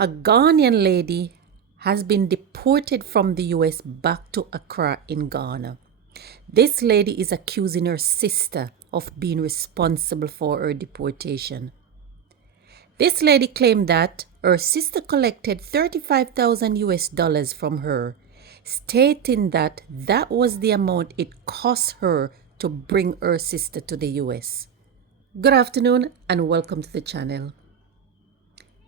A Ghanaian lady has been deported from the US back to Accra in Ghana. This lady is accusing her sister of being responsible for her deportation. This lady claimed that her sister collected 35,000 US dollars from her, stating that that was the amount it cost her to bring her sister to the US. Good afternoon and welcome to the channel.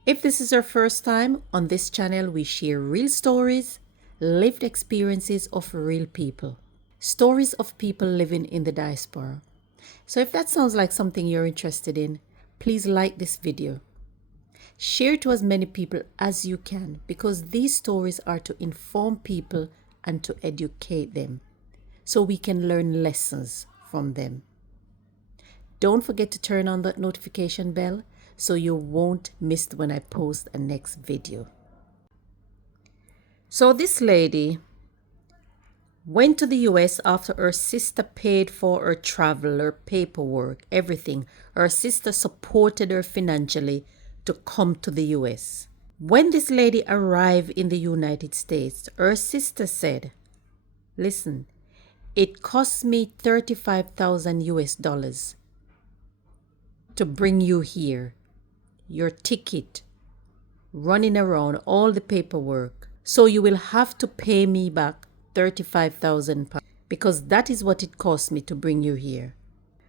If this is your first time on this channel, we share real stories, lived experiences of real people, stories of people living in the diaspora. So if that sounds like something you're interested in, please like this video. Share it to as many people as you can because these stories are to inform people and to educate them so we can learn lessons from them. Don't forget to turn on that notification bell so you won't miss when I post a next video. So this lady went to the US after her sister paid for her travel, her paperwork, everything. Her sister supported her financially to come to the US. When this lady arrived in the United States, her sister said, "Listen, it cost me 35,000 US dollars to bring you here. Your ticket, running around, all the paperwork. So you will have to pay me back 35,000 pounds because that is what it cost me to bring you here."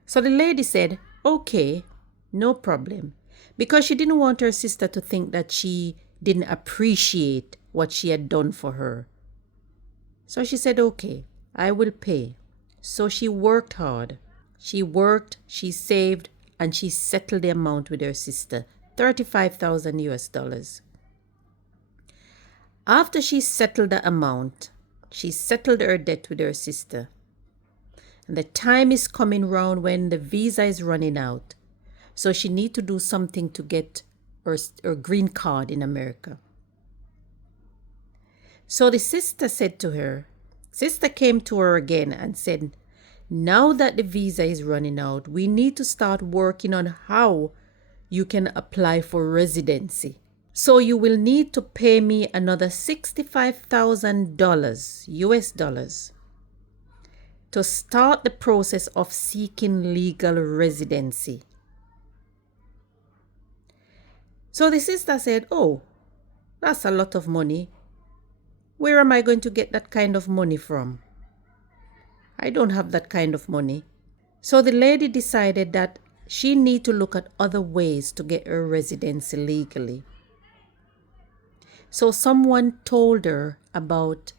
So the lady said, "Okay, no problem," because she didn't want her sister to think that she didn't appreciate what she had done for her. So she said, "Okay, I will pay." So she worked hard. She worked, she saved, and she settled the amount with her sister. 35,000 US dollars. After she settled the amount, she settled her debt with her sister. And the time is coming round when the visa is running out. So she need to do something to get her green card in America. So the sister came to her again and said, "Now that the visa is running out, we need to start working on how you can apply for residency. So you will need to pay me another $65,000 US dollars to start the process of seeking legal residency." So the sister said, "Oh, that's a lot of money. Where am I going to get that kind of money from? I don't have that kind of money." So the lady decided that she need to look at other ways to get her residency legally. So someone told her about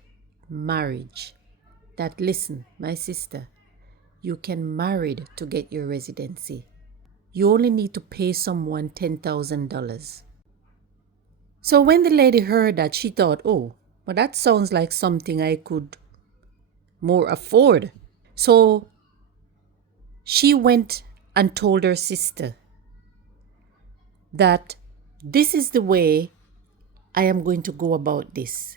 marriage. That, "Listen, my sister, you can marry to get your residency. You only need to pay someone $10,000. So when the lady heard that, she thought, "Oh, well, that sounds like something I could more afford." So she went and told her sister that this is the way I am going to go about this.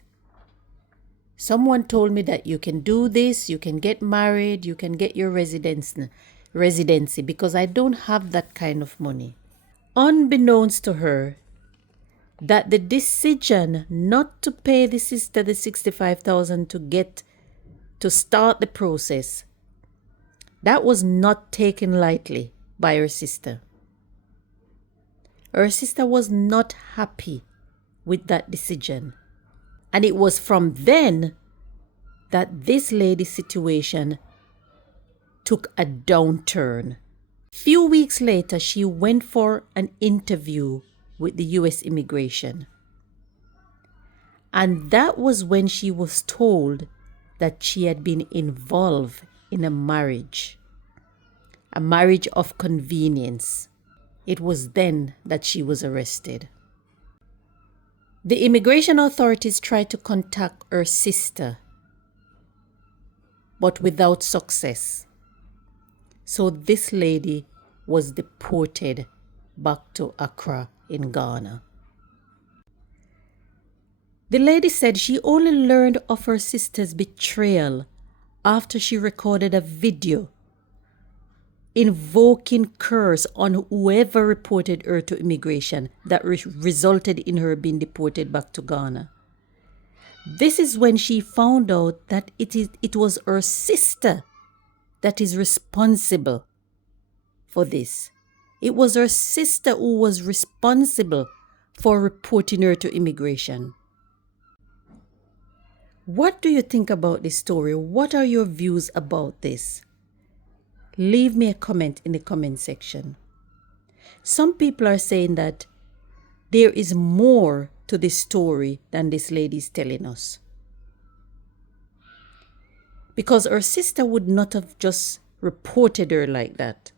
Someone told me that you can do this, you can get married, you can get your residency because I don't have that kind of money. Unbeknownst to her, that the decision not to pay the sister the 65,000 to start the process, that was not taken lightly by her sister. Her sister was not happy with that decision. And it was from then that this lady's situation took a downturn. Few weeks later, she went for an interview with the US immigration. And that was when she was told that she had been involved in a marriage of convenience. It was then that she was arrested. The immigration authorities tried to contact her sister, but without success. So this lady was deported back to Accra in Ghana. The lady said she only learned of her sister's betrayal after she recorded a video invoking curse on whoever reported her to immigration that resulted in her being deported back to Ghana. This is when she found out that it was her sister that is responsible for this. It was her sister who was responsible for reporting her to immigration. What do you think about this story? What are your views about this? Leave me a comment in the comment section. Some people are saying that there is more to this story than this lady is telling us, because her sister would not have just reported her like that.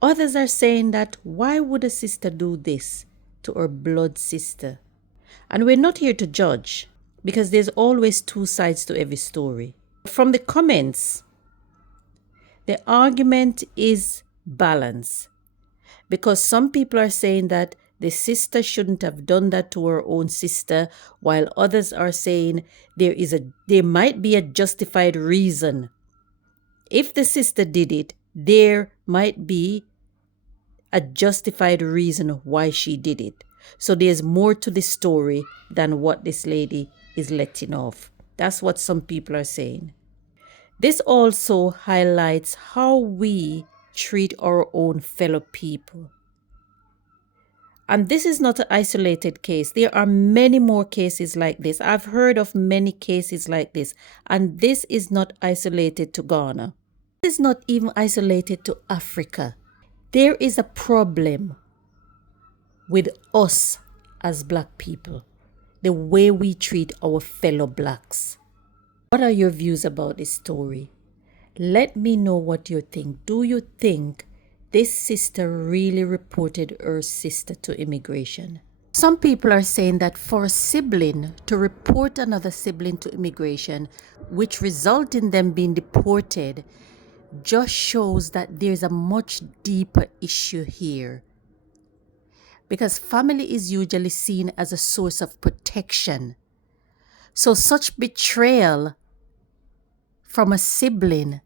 Others are saying that why would a sister do this to her blood sister? And we're not here to judge, because there's always two sides to every story. From the comments, the argument is balance, because some people are saying that the sister shouldn't have done that to her own sister, while others are saying there might be a justified reason. If the sister did it, there might be a justified reason why she did it. So there's more to the story than what this lady is letting off. That's what some people are saying. This also highlights how we treat our own fellow people. And this is not an isolated case. There are many more cases like this. I've heard of many cases like this. And this is not isolated to Ghana. This is not even isolated to Africa. There is a problem with us as Black people, the way we treat our fellow Blacks. What are your views about this story? Let me know what you think. Do you think this sister really reported her sister to immigration? Some people are saying that for a sibling to report another sibling to immigration, which result in them being deported, just shows that there's a much deeper issue here. Because family is usually seen as a source of protection. So such betrayal from a sibling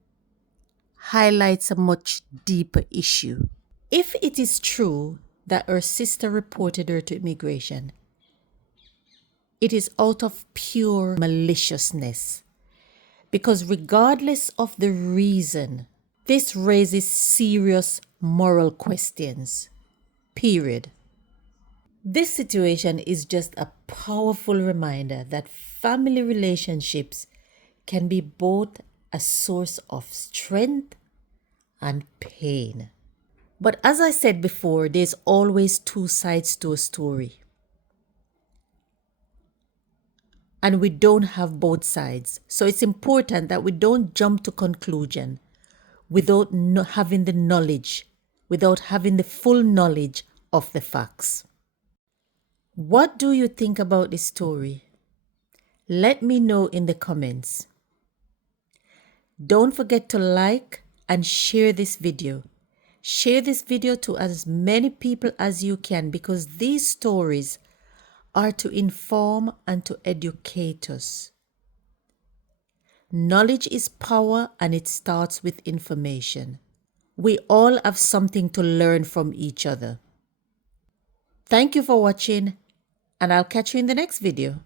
highlights a much deeper issue. If it is true that her sister reported her to immigration, it is out of pure maliciousness. Because regardless of the reason, this raises serious moral questions. Period. This situation is just a powerful reminder that family relationships can be both a source of strength and pain. But as I said before, there's always two sides to a story. And we don't have both sides. So it's important that we don't jump to conclusion without having the knowledge, without having the full knowledge of the facts. What do you think about this story? Let me know in the comments. Don't forget to like and share this video. Share this video to as many people as you can, because these stories are to inform and to educate us. Knowledge is power, and it starts with information. We all have something to learn from each other. Thank you for watching, and I'll catch you in the next video.